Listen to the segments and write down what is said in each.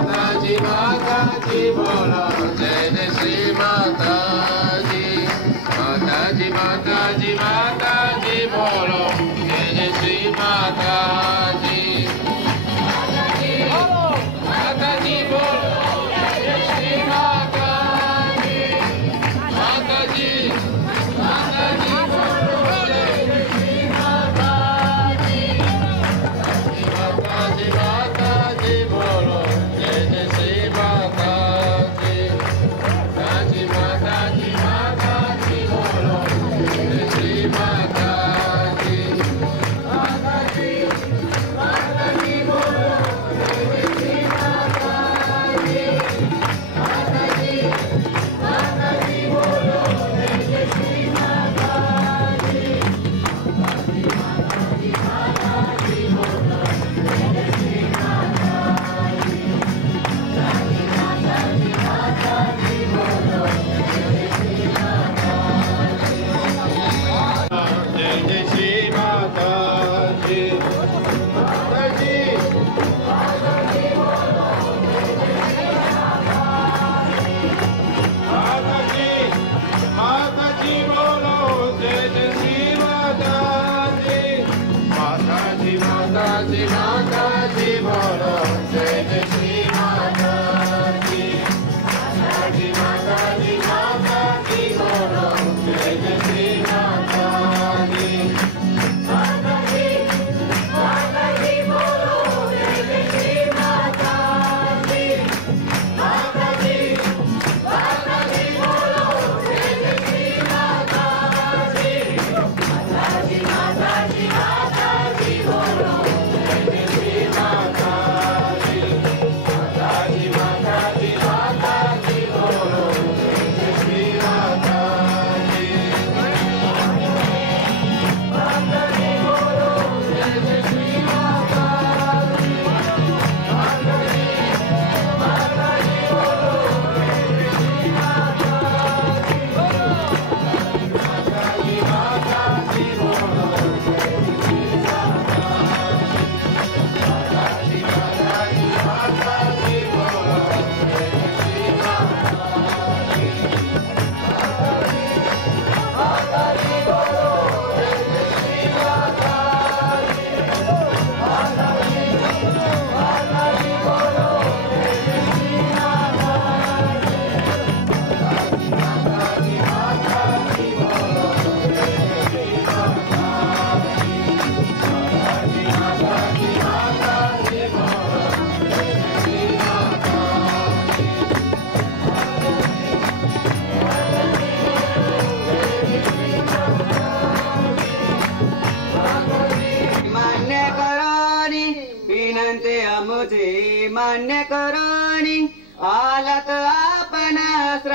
Mataji, Mataji, Bolo, Jai Jai Shri Mataji.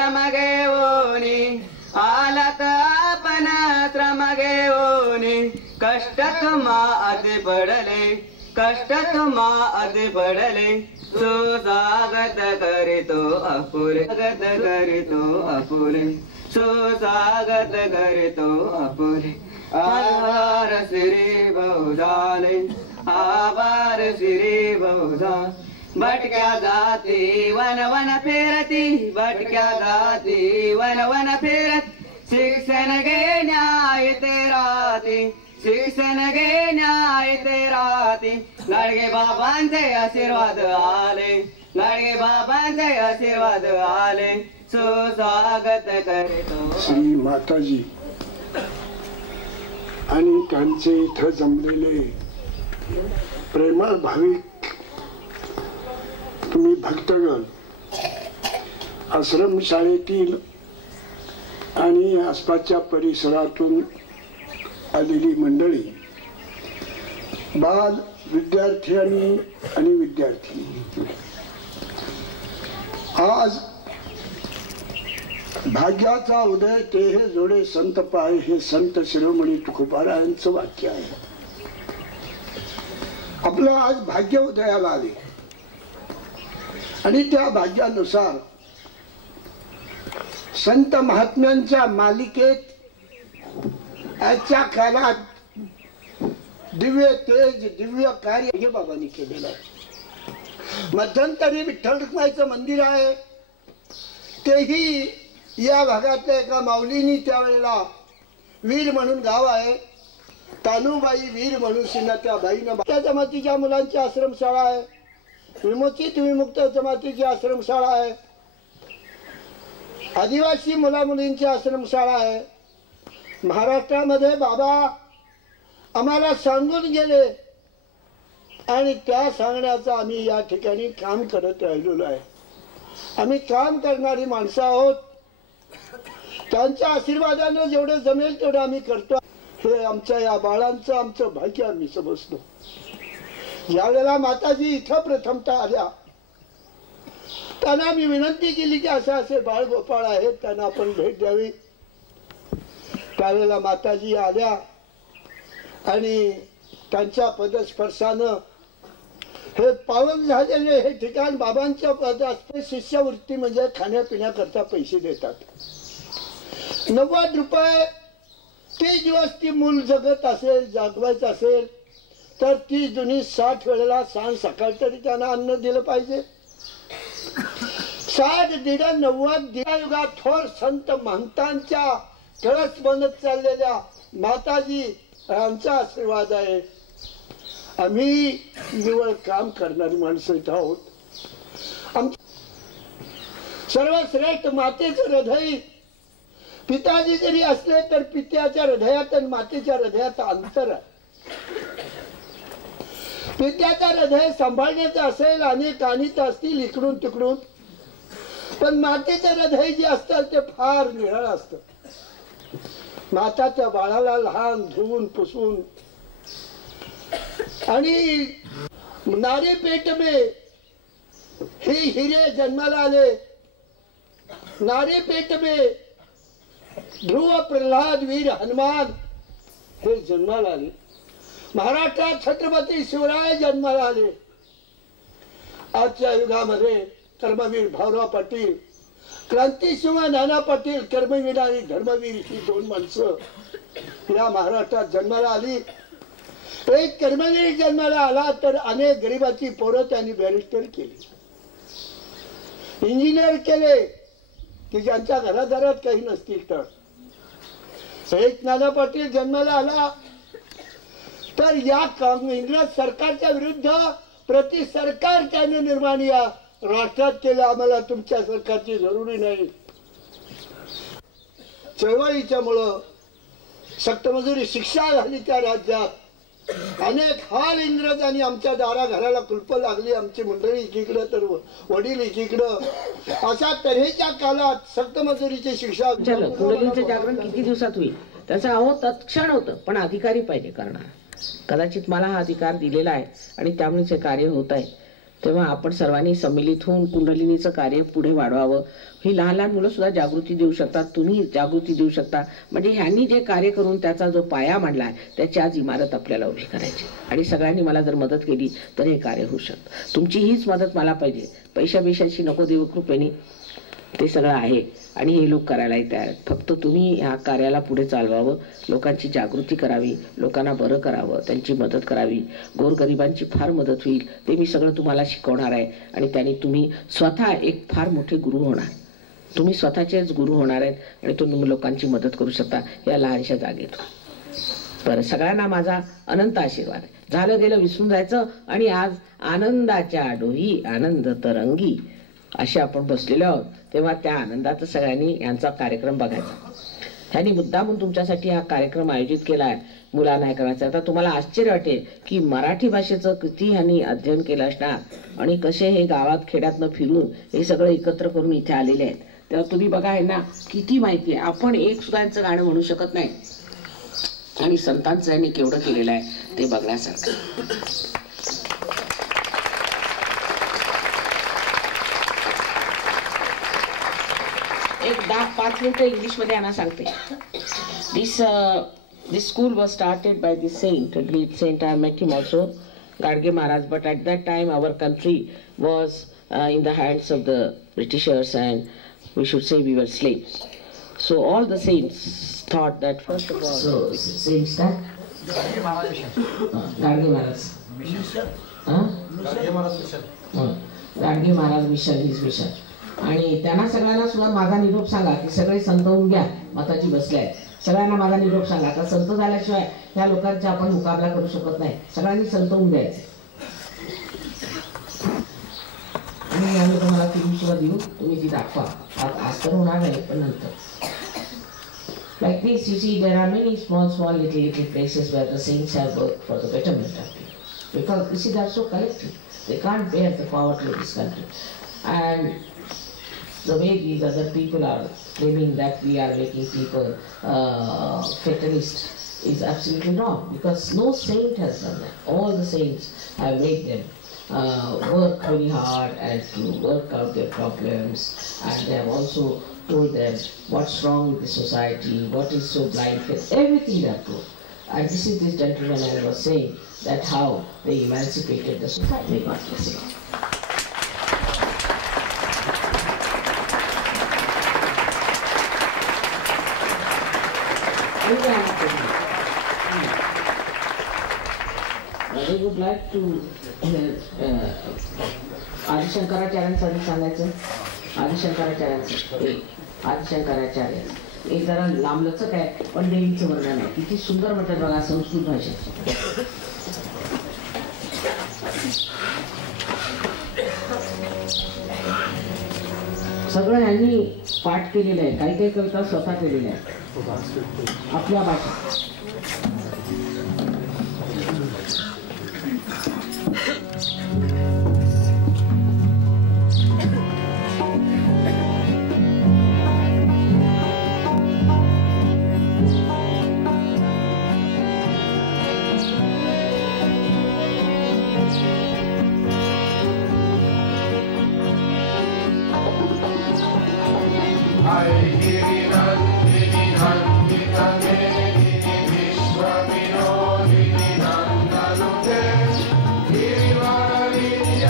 श्रम घेऊनी आलात आपण श्रम घेऊनी कष्ट तुम्हा आधी पडले कष्ट तुम्हा आधी पडले सुस्वागत करीतो आपुले स्वागत करीतो आपुले सुस्वागत करीतो आपुले आभार श्री बहुधाले आभार श्री बहुधा भटक्या जाती वन वन फिरती भटक्या जाती वन वन फिरत शिक्षण घेण्या इथे राहती शिक्षण घेण्या इथे राहती गाडगे बाबांचे आशीर्वाद आले गाडगे बाबांचे आशीर्वाद आले सुस्वागत करतो श्री माताजी आणि त्यांचे इथं जमलेले प्रेमळ भाविक तुम्ही भक्तगण आश्रमशाळेतील आणि आसपासच्या परिसरातून आलेली मंडळी बाल विद्यार्थी आणि विद्यार्थी आज भाग्याचा उदय ते हे जोडे संत पाय हे संत शिरोमणी तुकोबारायांचं वाक्य आहे. आपलं आज भाग्य उदयाला आले आणि त्या भाग्यानुसार संत महात्म्यांच्या मालिकेत आजच्या काळात दिव्य तेज दिव्य कार्य हे बाबांनी केलेलं आहे. मध्यंतरी विठ्ठल रुक्माईचं मंदिर आहे तेही या भागातल्या एका माऊलीनी त्यावेळेला वीर म्हणून गाव आहे तानुबाई वीर म्हणून सिन्हा त्या बाईनं त्या जमातीच्या मुलांची आश्रमशाळा आहे. विमोचित विमुक्त जमातीची आश्रमशाळा आहे. आदिवासी मुला मुलींची आश्रमशाळा आहे. महाराष्ट्रामध्ये बाबा आम्हाला सांगून गेले आणि त्या सांगण्याचं आम्ही या ठिकाणी काम करत राहिलेलो आहे. आम्ही काम करणारी माणसं आहोत. त्यांच्या आशीर्वादाने जेवढं जमेल तेवढं आम्ही करतो. हे आमच्या या बाळांचं आमचं भाग्य आम्ही समजतो. ज्यावेळेला माताजी इथं प्रथमतः आल्या त्यांना मी विनंती केली की असे असे बाळ गोपाळ आहेत त्यांना आपण भेट द्यावी. त्यावेळेला माताजी आल्या आणि त्यांच्या पदस्पर्शानं हे पावन झालेले हे ठिकाण बाबांच्या पदास्पद शिष्यवृत्ती म्हणजे खाण्यापिण्याकरता पैसे देतात. 90 रुपये 30 दिवस ती मूल जगत असेल जागवायचं असेल तर 30 दुनी 60 वेळेला सांग सकाळ तरी त्यांना अन्न दिलं पाहिजे. 60 दीड 90 युगात थोर संत महंतांच्या कळस बनत चाललेल्या माताजी यांचा आशीर्वाद आहे. आम्ही निवळ काम करणारी माणसं इथं आहोत. सर्वश्रेष्ठ मातेचं हृदय पिताजी जरी असले तर पित्याच्या हृदयात आणि मातेच्या हृदयात अंतर आहे. पित्याचं हृदय सांभाळण्याचं असेल अनेक अनित असतील इकडून तिकडून पण मातेचं हृदय जे असतं ते फार निराळ असतं. माताच्या बाळाला लहान धुवून पुसून आणि नारे पेट में हे हिरे जन्माला आले. नारे पेट में ध्रुव प्रल्हाद वीर हनुमान हे जन्माला आले. महाराष्ट्रात छत्रपती शिवराय जन्माला आले. आजच्या युगामध्ये कर्मवीर भाऊराव पाटील क्रांतिसिंह नाना पाटील कर्मवीर आणि धर्मवीर ही 2 माणसं या महाराष्ट्रात जन्माला आली. एक कर्मवीर जन्माला आला तर अनेक गरिबाची पोरं त्यांनी बॅरिस्टर केली इंजिनियर केले की ज्यांच्या घरादारात काही नसतील तर. एक नाना पाटील जन्माला आला तर या इंग्रज सरकारच्या विरुद्ध प्रति सरकार त्याने निर्माण या राष्ट्रात केलं. आम्हाला तुमच्या सरकारची जरुरी नाही. चळवळीच्या मुळे सक्तमजुरी शिक्षा झाली त्या राज्यात. अनेक हाल इंग्रजांनी आमच्या दारा घराला कुलप लागली. आमची मंडळी एकीकडं तर वडील एकीकडं. अशा तऱ्हेच्या काळात सक्तमजुरीची शिक्षा. कुंडलींचं जागरण किती दिवसात होईल त्याचा अहो तत्क्षण होतं पण अधिकारी पाहिजे करणार. कदाचित मला हा अधिकार दिलेला आहे आणि त्यामुळे हे कार्य होत आहे. तेव्हा आपण सर्वांनी सम्मिलित होऊन कुंडलिनीचं कार्य पुढे वाढवावं. ही लहान लहान मुलं सुद्धा जागृती देऊ शकतात, तुम्ही जागृती देऊ शकता. म्हणजे ह्यांनी जे कार्य करून त्याचा जो पाया मांडला त्याची आज इमारत आपल्याला उभी करायची. आणि सगळ्यांनी मला जर मदत केली तर हे कार्य होऊ शकतं. तुमची हीच मदत मला पाहिजे, पैशाची नको, देवकृपेने ते सगळं आहे आणि हे लोक करायला तयार आहेत. फक्त तुम्ही ह्या कार्याला पुढे चालवावं, लोकांची जागृती करावी, लोकांना बरं करावं, त्यांची मदत करावी. गोरगरिबांची फार मदत होईल ते मी सगळं तुम्हाला शिकवणार आहे. आणि त्यांनी तुम्ही स्वतः एक फार मोठे गुरु होणार, तुम्ही स्वतःचेच गुरु होणार आहेत आणि तुम्ही लोकांची मदत करू शकता या लहानशा जागेत. बरं, सगळ्यांना माझा अनंत आशीर्वाद आहे. झालं गेलं विसरून जायचं आणि आज आनंदाच्या डोही आनंद तरंगी असे आपण बसलेलो आहोत. तेव्हा त्या आनंदात सगळ्यांनी यांचा कार्यक्रम बघायचा. त्यांनी मुद्दामून तुमच्यासाठी हा कार्यक्रम आयोजित केला आहे, मुलांना हे करायचं. आता तुम्हाला आश्चर्य वाटेल की मराठी भाषेचं किती ह्यांनी अध्ययन केलं असणार आणि कसे हे गावात खेड्यातनं फिरून हे सगळं एकत्र करून इथे आलेले आहेत. तेव्हा तुम्ही बघा यांना किती माहिती आहे. आपण एक सुद्धा यांचं गाणं म्हणू शकत नाही आणि संतांचं यांनी केवढं केलेलं आहे ते बघण्यासारखं. एक 10-5 मिनिटं इंग्लिश मध्ये यांना सांगते. This school was started by the saint, a great saint. I met him also, Gadge Maharaj. But at that time, our country was in the hands of the Britishers, and we should say we were slaves. So all the saints thought that first of all. So saints that Gadge Maharaj mission. Gadge Maharaj mission. Gadge Maharaj mission. Gadge Maharaj mission, his mission. आणि त्यांना सगळ्यांना सुद्धा माझा निरोप सांगा की सगळे संत होऊन घ्या. माताजी बसले आहेत, सगळ्यांना माझा निरोप सांगा. आता संत झाल्याशिवाय त्या लोकांचा आपण मुकाबला करू शकत नाही. सगळ्यांनी संत होऊन द्यायचे. आणि आम्ही तुम्हाला ती सुद्धा देऊ, तुम्ही ती दाखवा. आज तर होणार नाही पण नंतर. Like this, you see, there are many small little places where the saints have worked for the betterment of people. Because you see, they are so collective. They can't bear the poverty of this country. And the way these other people are claiming that we are making people fatalist is absolutely wrong, because no saint has done that. All the saints have made them work very hard and to work out their problems, and they have also told them what's wrong with the society, what is so blind, everything they have told. And this is this gentleman I was saying, that how they emancipated the society. God bless you. I would like to आदिशंकराचार्यांसाठी सांगायचं. आदिशंकराचार्य एक जरा लांबलचक आहे पण देवीचं वर्णन आहे. किती सुंदर म्हणतात बघा संस्कृत भाषेत. सगळं यांनी पाठ केलेलं आहे, काही काही कविता स्वतः केलेल्या आहेत आपल्या भाषेत. Viva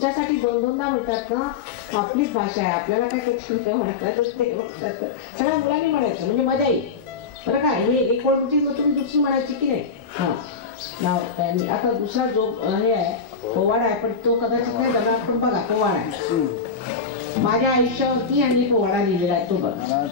तुमच्यासाठी दोन दोनदा म्हणतात ना, आपलीच भाषा आहे, आपल्याला काय काही म्हणतात ते म्हणतात. सगळ्या मुलांनी म्हणायचं म्हणजे मजा येईल बरं का. हे एक ओळ होती मग तुम्ही दुसरी म्हणायची की नाही. हां नाव आता दुसरा जो हे आहे पोवाडा आहे, पण तो कदाचित नाही जरा पण बघा पोवाडा आहे. माझ्या आयुष्यावरती यांनी पोवाडा लिहिलेला आहे तो बघा.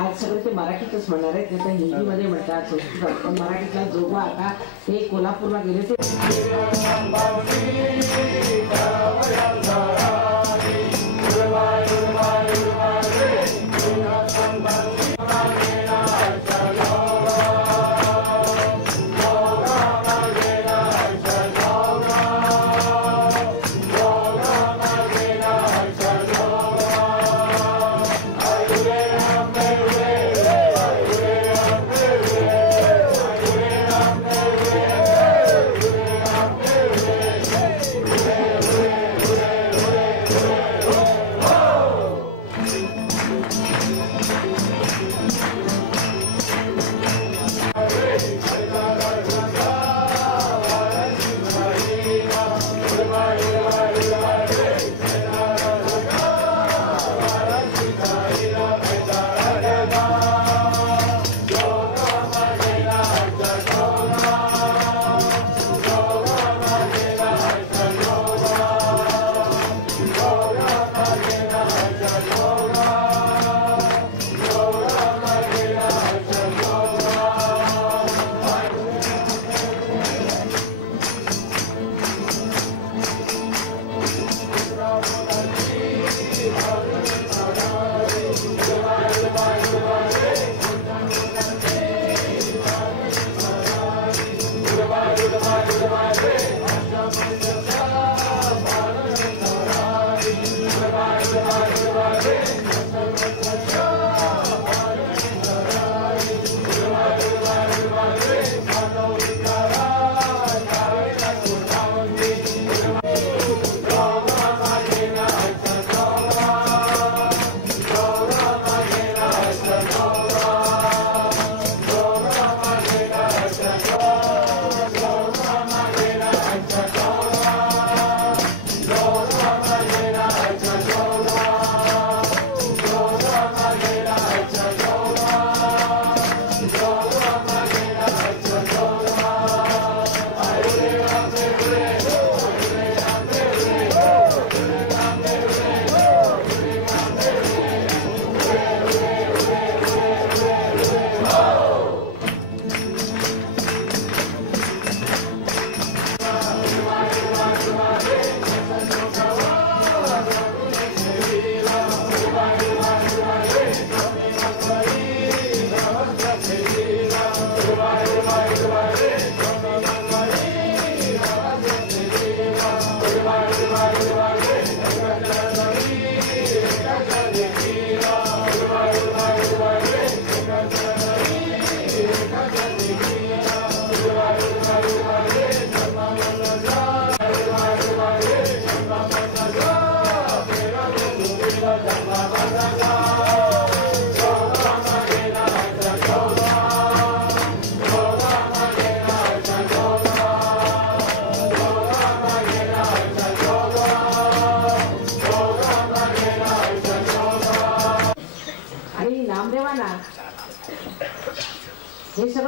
आज सगळं ते मराठीतच म्हणणार आहेत, नाही तर हिंदीमध्ये म्हणतात, संस्कृतात, पण मराठीतला जोगवा आता ते कोल्हापूरला गेले ते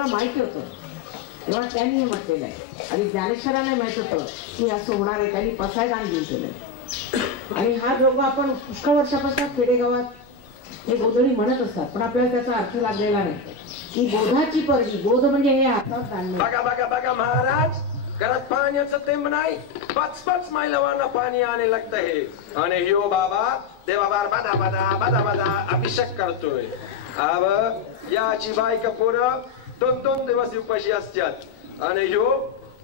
जेव्हा माहिती होतं तेव्हा त्यांनी हे म्हटलेलं आहे आणि ज्ञानेश्वरांना माहित होतं की असं होणार आहे. त्यांनी पसायदान घेऊन केलं आणि हा जोगा आपण पुष्कळ वर्षापासून खेडेगावात हे गोधडी म्हणत असतात, पण आपल्याला त्याचा अर्थ लागलेला नाही की बोधाची परडी. बोध म्हणजे हे हातात दांडे. बघा बघा बघा महाराज, घरात पाण्याचं थेंब नाही, 5-5 मैलावांना पाणी आणे लागत आहे. आणि ह्यो बाबा देवाबार बादा बादा बादा बादा अभिषेक करतोय. अब याची बायका पोरं 2-2 दिवस उपाशी असतात आणि ह्यो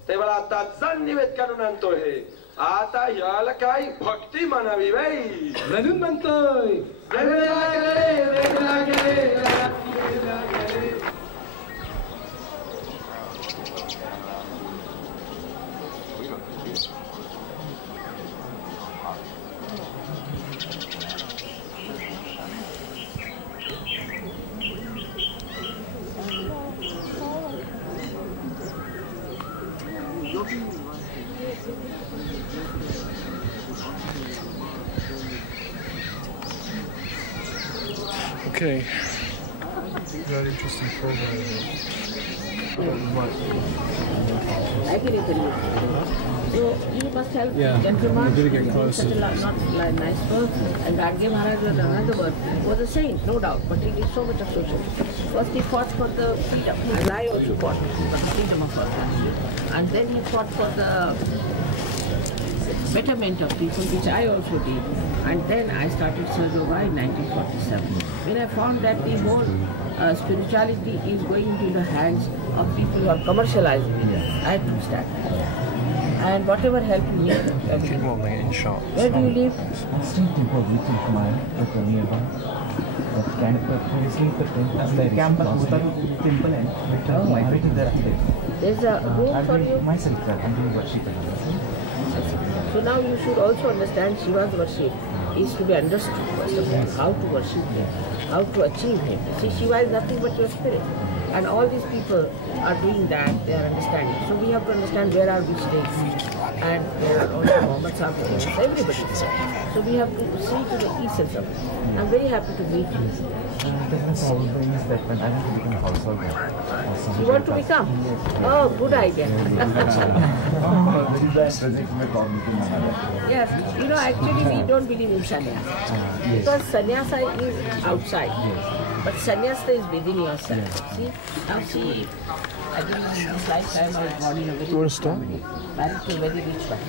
तेव्हा आता चांद निवेद करून आणतोय. आता ह्याला काही भक्ती म्हणावी बाई म्हणून म्हणतोय. Okay. Very interesting program. I can agree. So you must help gentleman. I'm gonna get closer. Such a not like nice bird. And Gadge Maharaj was another bird. Was a saint, no doubt, but he did so much of social. First he fought for the freedom. Mulai also fought for the freedom of our country. And then he fought for the betterment of people, which I also did. And then I started Sahaja Yoga in 1947. When I found that the whole spirituality is going into the hands of people who are commercializing it, I had to start. And whatever help you need, Keep on in shot. where do you live? Street temple which is mine, nearby. Previously the temple temple and everything there. There's a room for you. Myself, I'm doing worship. So now you should also understand Shiva's worship is to be understood first of all, how to worship him, how to achieve him. See, Shiva is nothing but your spirit. And all these people are doing that, they are understanding. So we have to understand where are we staying. And there are also Muhammad Sahib, everybody. So we have to see to the essence of it. I'm very happy to meet you. The problem is that when I want to become a household. You want to become? Oh, good idea. Very bad project with Yes, you know, actually we don't believe in sannyasa. Because sannyasa is outside. But sannyasa is within yourself. See? Now see, I think in this lifetime I was born in a very rich family. Married to a very rich man.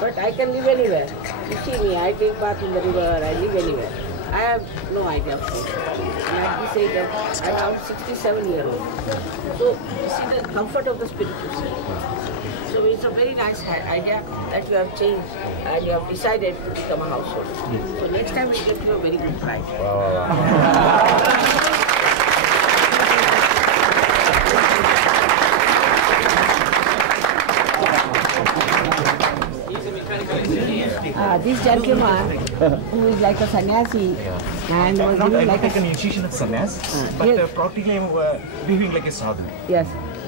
But I can live anywhere. You see me, I take bath in the river, I live anywhere. I have no idea of food. And at this age, I'm now 67-year-old. So, you see the comfort of the spiritual side. So it's a very nice idea that you have changed and you have decided to become a household. So next time we give you a very good prize. This gentleman who is like a sannyasi and was living like an initiation of sannyas, but yes. practically I'm behaving like a sadhu. Yes.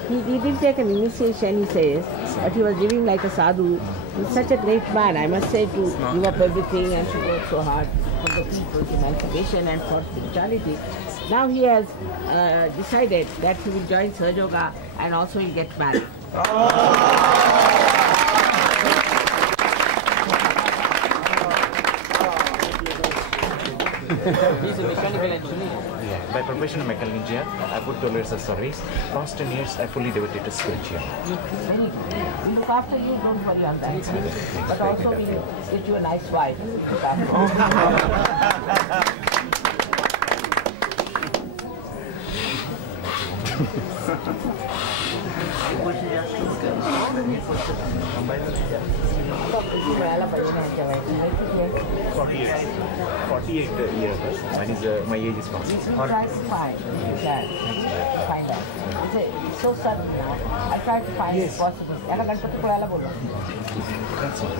He didn't take an initiation, he says, but he was living like a sadhu. He's such a great man, I must say, to give up everything and to work so hard for the people's emancipation and for spirituality. Now he has decided that he will join Sahaja Yoga and also he'll get married. He's a mechanical engineer. Yeah, by profession a mechanical engineer, I put toilets as service. Past 10 years, I fully devoted to spirituality. We look after you, don't worry on that. But also we get you a nice wife. Look after you. Forty-eight years. My age is passing. Try to find that. Find out. It's so sudden now. I try to find it possible. That's all.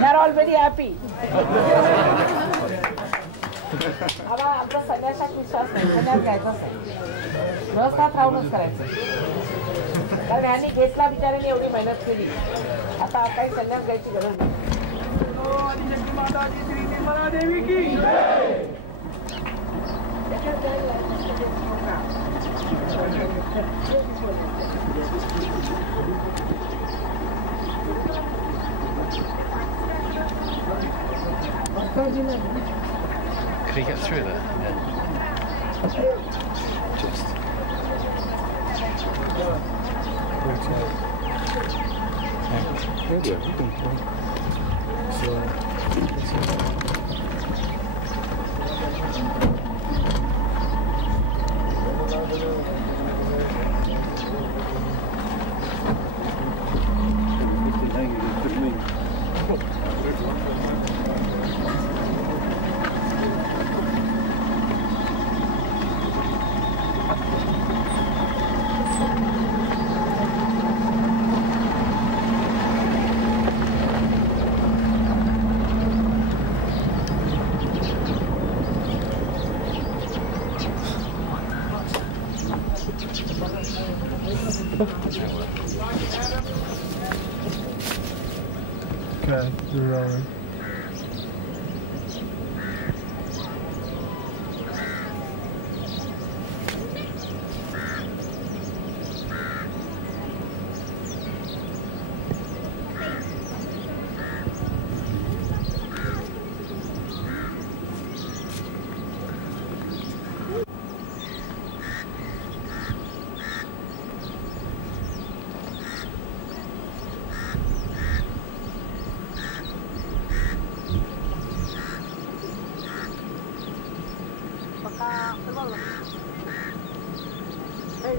They're all very happy. आम्हाला आमचा संन्यासात विश्वास नाही, संन्यास घ्यायचाच नाही, व्यवस्थात राहूनच करायचं. कारण ह्यांनी घेतला बिचाऱ्याने एवढी मेहनत केली, आता काही संन्यास घ्यायची गरज नाही. आदिशक्ति माता की श्री निर्मला देवी की Could he get through there? Yeah. Just. Okay, you're rolling. Hey,